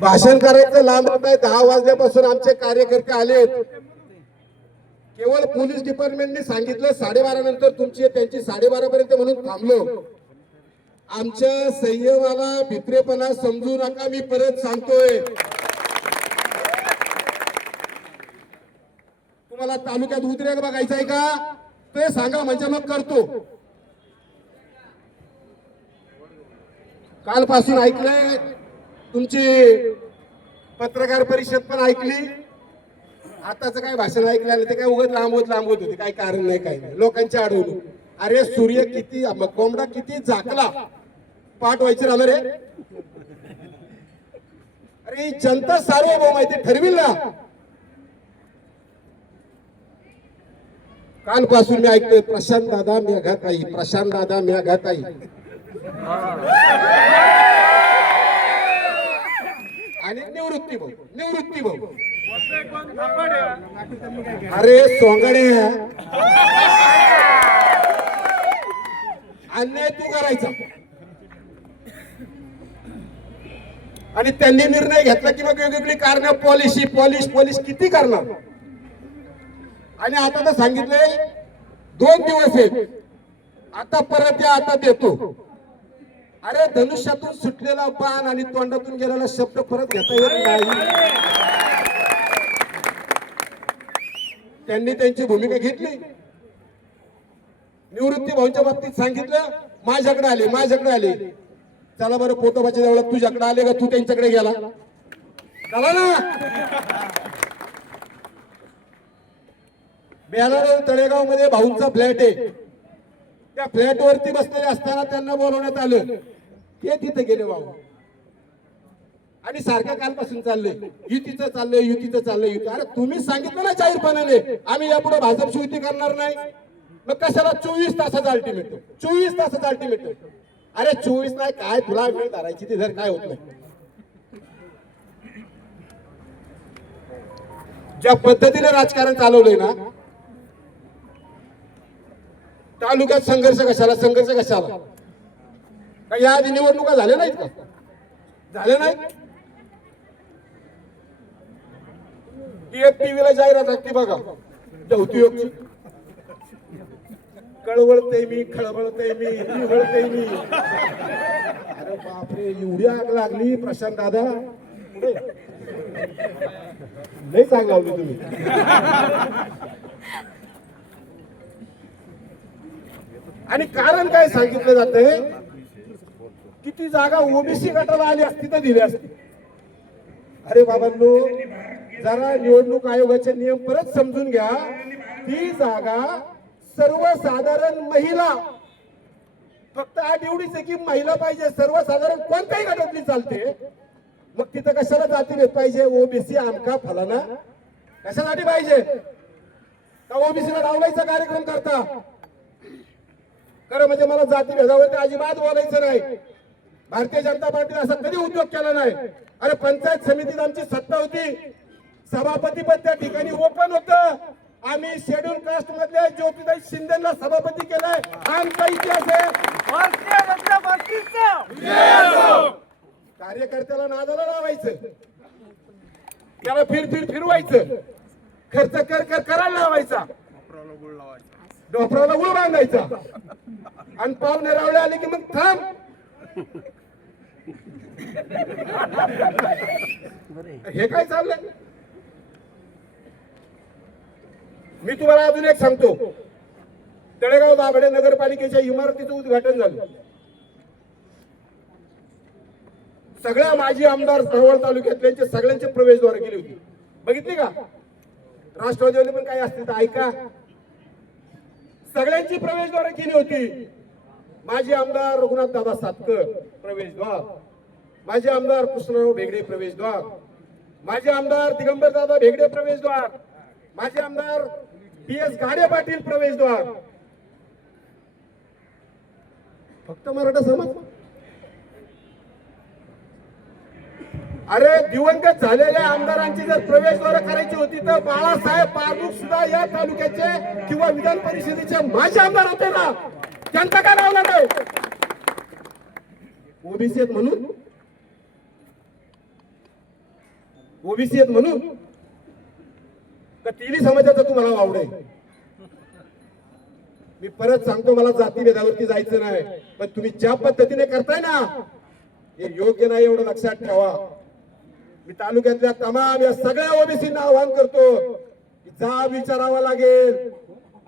भाषण करायचं लांब होत आहे. 10 वाजल्यापासून आमचे कार्यकर्ते आलेत. केवळ पोलीस डिपार्टमेंटने सांगितलं 12:30 नंतर तुमची त्यांची 12:30 पर्यंत म्हणून थांबलो. आमच्या संयमाला भित्रेपणा समजू नका. मी परत सांगतोय, तुम्हाला तालुक्यात उद्रेक बघायचा आहे का ते सांगा, म्हणजे मग करतो. कालपासून ऐकलंय, तुमची पत्रकार परिषद पण ऐकली. आताच काय भाषण ऐकलं ते काय उगत लांबवत होते, काय कारण नाही, काय नाही. लोकांच्या अडवणूक. अरे सूर्य किती कोंबडा किती झाकला पाठ व्हायची राहिलं रे. अरे जनता सार्वभौम आहे, ते ठरविल ना. कालपासून मी ऐकतोय प्रशांत दादा मेघाताई, प्रशांत दादा मेघाताई. आणि निवृत्ती भाऊ. अरे सोंगडे, अन्याय तू करायचा. आणि त्यांनी निर्णय घेतला की मग वेगवेगळी कारण पॉलिश किती करणार. आणि आता तर सांगितलंय 2 दिवस आहेत, आता परत या, आता देतो. अरे धनुष्यातून सुटलेला बाण आणि तोंडातून गेलेला शब्द परत घेता येत नाही. त्यांनी त्यांची भूमिका घेतली. निवृत्ती भाऊंच्या बाबतीत सांगितलं माझ्याकडे आले. चला बरं पोटोबाच्या देवळात तुझ्याकडे आले का तू त्यांच्याकडे गेला? चला ना. बेलार तळेगाव मध्ये भाऊंचा फ्लॅट आहे. त्या फ्लॅट वरती बसलेले असताना त्यांना बोलवण्यात आलं. ते तिथे गेले भाऊ. आणि सारखं कालपासून चाललंय युतीचं चाललंय. अरे तुम्ही सांगितलं ना जाहीरपणाने आम्ही यापुढे भाजपची युती करणार नाही. मग कशाला 24 तासाचा अल्टिमेटम? 24 तासाचा अल्टिमेटम. अरे 24 नाही, काय तुला वेळ धरायची ती जर काय होत नाही. ज्या पद्धतीने राजकारण चालवलंय ना, तालुक्यात संघर्ष कशाला? का या आधी निवडणुका झाल्या नाहीत का? झाल्या नाही. टीव्हीला जाहिरात असते बघा, दौतीयोगची. कळवळते मी, खळबळते मी. अरे बापरे, एवढी आग लागली प्रशांत दादा. नाही आग लावली तुम्ही. आणि कारण काय सांगितलं जातंय, किती जागा ओबीसी गटाला आली असती तर दिली असती. अरे बाबांनो, जरा निवडणूक आयोगाचे नियम परत समजून घ्या. ती जागा सर्वसाधारण महिला, फक्त अट एवढीच आहे की महिला पाहिजे. सर्वसाधारण कोणत्याही गटातली चालते. मग तिथं कशाला जाती देत पाहिजे? ओबीसी आमका फलाना कशासाठी पाहिजे? का ओबीसीला डावलायचा कार्यक्रम करता? खरं म्हणजे मला जाती भेदावरती अजिबात बोलायचं नाही. भारतीय जनता पार्टीने असा कधी उद्योग केला नाही. अरे पंचायत समितीत आमची सत्ता होती, सभापती पद त्या ठिकाणी ओपन होतं. आम्ही शेड्यूल कास्ट मधले ज्योतिताई शिंदेला सभापती केलाय. आमचा इतिहास आहे. भारतीय जनता पार्टीचा कार्यकर्त्याला नादाला लावायचं, त्याला फिरवायचं, खर्च करायला लावायचा, डोपराला गुळ बांधायचा. आणि पाहुणे रावळे आले की मग थांब. हे काय चाललंय? मी तुम्हाला अजून एक सांगतो. तळेगाव दाभाडे नगरपालिकेच्या इमारतीचं उद्घाटन झालं. सगळ्या माजी आमदार सर्व तालुक्यातले सगळ्यांचे प्रवेशद्वार गेली होती. बघितली का? राष्ट्रवादीवाले पण काही असतील तर ऐका. सगळ्यांची प्रवेशद्वार केली होती. माजी आमदार रघुनाथ दादा सातकर प्रवेशद्वार, माजी आमदार कृष्णराव भेगडे प्रवेशद्वार, माजी आमदार दिगंबर दादा भेगडे प्रवेशद्वार, माजी आमदार PS गाडे पाटील प्रवेशद्वार. फक्त मराठा समाज. अरे दिवंगत झालेल्या आमदारांची जर प्रवेशद्वार करायची होती तर बाळासाहेब पारदूक सुद्धा या तालुक्याचे किंवा विधान परिषदेचे माजी आमदार होते ना. त्यांचा काय लावला नाही? ओबीसी म्हणून ओबीसी आहेत म्हणून का तिन्ही समाजाचा तुम्हाला वावड आहे? मी परत सांगतो, मला जातीभेदावरती जायचं नाही, पण तुम्ही ज्या पद्धतीने करताय ना हे योग्य नाही, एवढं लक्षात ठेवा. मी तालुक्यातल्या तमाम या सगळ्या ओबीसींना आवाहन करतो की जा विचारावा लागेल.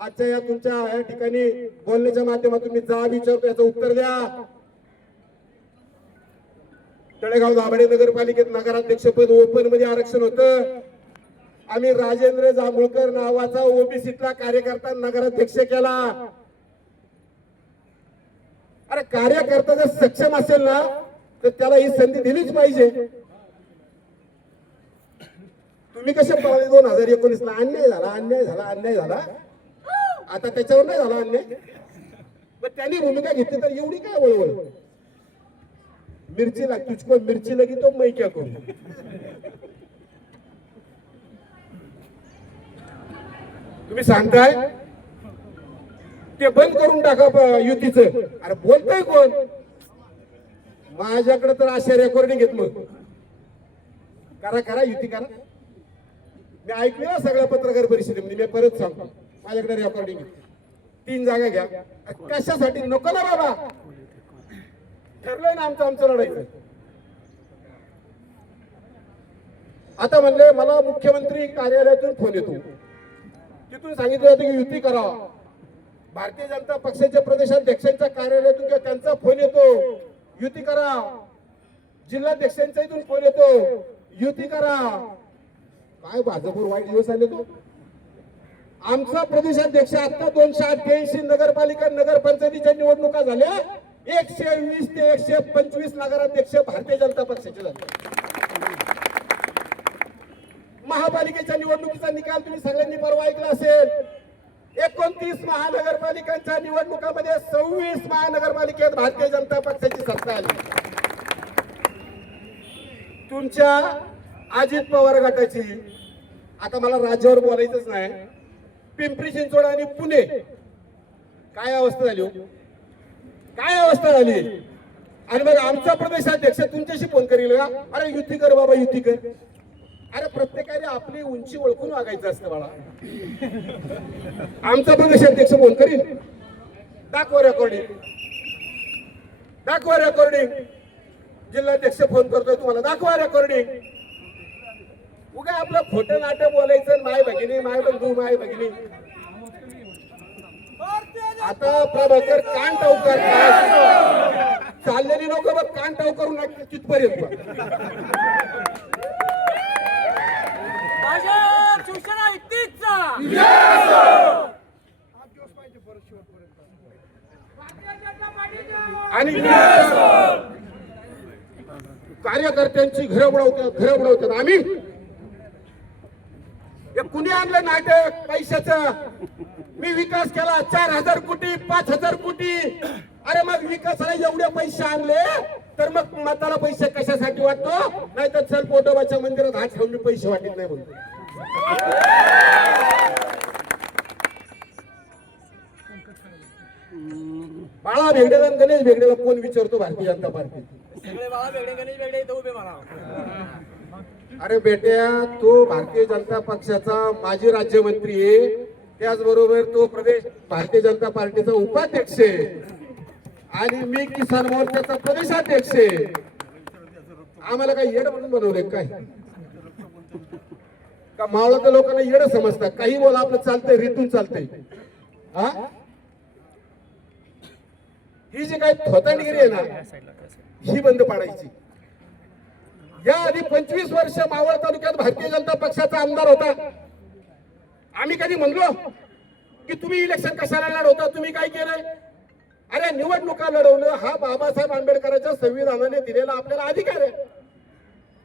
आजच्या या तुमच्या या ठिकाणी बोलण्याच्या माध्यमातून मी जा विचारतो, याचं उत्तर द्या. तळेगाव दाभाडे नगरपालिकेत नगराध्यक्ष पद ओपन मध्ये आरक्षण होतं. आम्ही राजेंद्र जांभूळकर नावाचा ओबीसीतला कार्यकर्ता नगराध्यक्ष केला. अरे कार्यकर्ता जर सक्षम असेल ना तर त्याला ही संधी दिलीच पाहिजे. तुम्ही कसे 2019 ला अन्याय झाला, आता त्याच्यावर नाही झाला अन्याय, पण त्यांनी भूमिका घेतली तर एवढी काय वळवळ? मिरची लाग तुझको मिरची लगी तो मैं क्या करू? तुम्ही सांगताय ते बंद करून टाका युतीचं. अरे बोलतोय कोण? माझ्याकडे तर अशा रेकॉर्डिंग घेत, मग करा युती करा. मी ऐकले ना सगळ्या पत्रकार परिषदेमध्ये, मी परत सांगतो माझ्याकडे रेकॉर्डिंग 3 जागा घ्या. कशासाठी? नको ना बाबा, ठरलंय ना आमचं लढायचं. आता म्हणले मला मुख्यमंत्री कार्यालयातून फोन येतो, तिथून सांगितलं होतं की युती करा. भारतीय जनता पक्षाच्या प्रदेशाध्यक्षांच्या कार्यालयातून किंवा त्यांचा फोन येतो युती करा. जिल्हाध्यक्षांचा इथून फोन येतो युती करा. काय भाजपवर वाईट दिवस आले तो? आमचा प्रदेशाध्यक्ष आता 288 नगरपालिका नगरपंचायतीच्या निवडणुका झाल्या, 120 ते 125 नगराध्यक्ष भारतीय जनता पक्षाचे झाले. महापालिकेच्या निवडणुकीचा निकाल तुम्ही सगळ्यांनी परवा ऐकला असेल. 29 महानगरपालिकांच्या निवडणुकामध्ये 26 महानगरपालिकेत भारतीय जनता पक्षाची सत्ता आली. तुमच्या अजित पवार गटाची, आता मला राज्यावर बोलायचंच नाही, पिंपरी चिंचवड आणि पुणे काय अवस्था झाली? काय अवस्था झाली? आणि मग आमचा प्रदेशाध्यक्ष तुमच्याशी फोन करील का? अरे युती कर बाबा, युती कर. अरे प्रत्येकाने आपली उंची ओळखून वागायचं असतं बाळा. आमचा प्रदेशाध्यक्ष फोन करील, दाखवा रेकॉर्डिंग. जिल्हाध्यक्ष फोन करतोय तुम्हाला, दाखवा रेकॉर्डिंग. उगा आपलं खोटं नाटक बोलायचं, माय भगिनी माय बंधू माय भगिनी. आता प्रभाकर कान टावकर चाललेली लोक बघ, कान टाव करून तिथपर्यंत. आणि कार्यकर्त्यांची घरं बुडवतात. आम्ही कुणी आणलं नाटक पैशाचं? मी विकास केला 4000 कोटी 5000 कोटी. अरे मग विकासाला एवढे पैसे आणले तर मग मताला पैसे कशासाठी वाटतो? नाही तर चल पोटोबाच्या मंदिरात हात ठेवून मी पैसे वाटत नाही म्हणतो. बाळा भेगडे आणि गणेश भेगडेला कोण विचारतो भारतीय जनता पार्टी? अरे बेट्या, तो भारतीय जनता पक्षाचा माजी राज्यमंत्री आहे, त्याचबरोबर तो प्रदेश भारतीय जनता पार्टीचा उपाध्यक्ष आहे आणि मी किसान मोर्चाचा प्रदेशाध्यक्ष आहे. आम्हाला काही येड म्हणून बनवले काय? का मावळाच्या लोकांना येड समजतात? काही बोला, आपलं चालतंय, रीतून चालतंय. हा, ही जी काही थोतांडगिरी आहे ना, ही बंद पाडायची. या आधी 25 वर्ष मावळ तालुक्यात भारतीय जनता पक्षाचा आमदार होता. आम्ही कधी म्हणलो की तुम्ही इलेक्शन कशाला लढवता? तुम्ही काय केलंय? अरे निवडणुका लढवणं हा बाबासाहेब आंबेडकरांच्या संविधानाने दिलेला आपल्याला अधिकार आहे.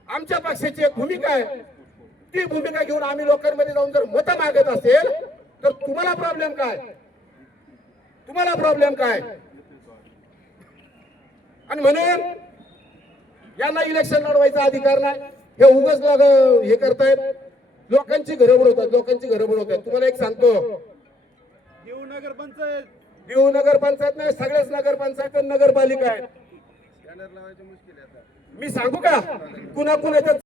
आमच्या पक्षाची एक भूमिका आहे, ती भूमिका घेऊन आम्ही लोकांमध्ये जाऊन जर मतं मागत असेल तर तुम्हाला प्रॉब्लेम काय? आणि म्हणून यांना इलेक्शन लढवायचा अधिकार नाही. हे उगाच हे करतायत, लोकांची घरं बुडवतात. तुम्हाला एक सांगतो, देऊ नगरपंचायत नाही, सगळ्याच नगरपंचायत नगरपालिका आहे. मी सांगू का कुणाच्या